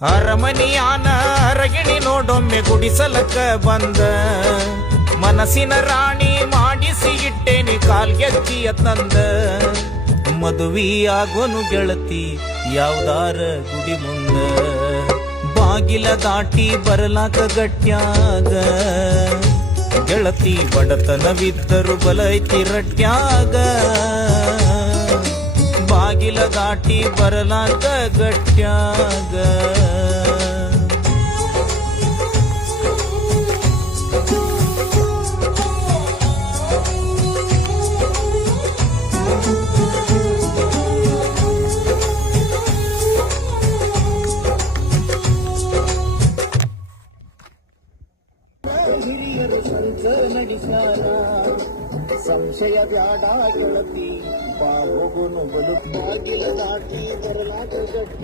ಅರಮನಿಯಾನ ಅರಗಿಣಿ ನೋಡೊಮ್ಮೆ ಗುಡಿಸಲಕ್ಕ ಬಂದ ಮನಸ್ಸಿನ ರಾಣಿ ಮಾಡಿಸಿ ಇಟ್ಟೇನಿ ಕಾಲ್ಗೆಜ್ಜಿಯ ತಂದ ಮದುವೆ ಆಗೋನು ಗೆಳತಿ ಯಾವ್ದಾರ ಗುಡಿ ಮುಂದ ಬಾಗಿಲ ದಾಟಿ ಬರಲಾಕ ಗಟ್ಯಾಗ ಗೆಳತಿ ಬಡತನವಿದ್ದರು ಬಲೈತಿ ರಟ್ಯಾಗ ಬಾಗಿಲ ದಾಟಿ ಬರಲಾಕ ಗಟ್ಯಾಗ ಹಿರಿಯರು ಸಂಚ ನಡೆಸ್ಯಾರ ಸಂಶಯ ಬ್ಯಾಡ ಗೆಳತಿ ಬಾ ಹೋಗೋನು ಬಲು ಬಾಗಿಲ ದಾಟಿ ಬರಲಾಕ ಗಟ್ಟ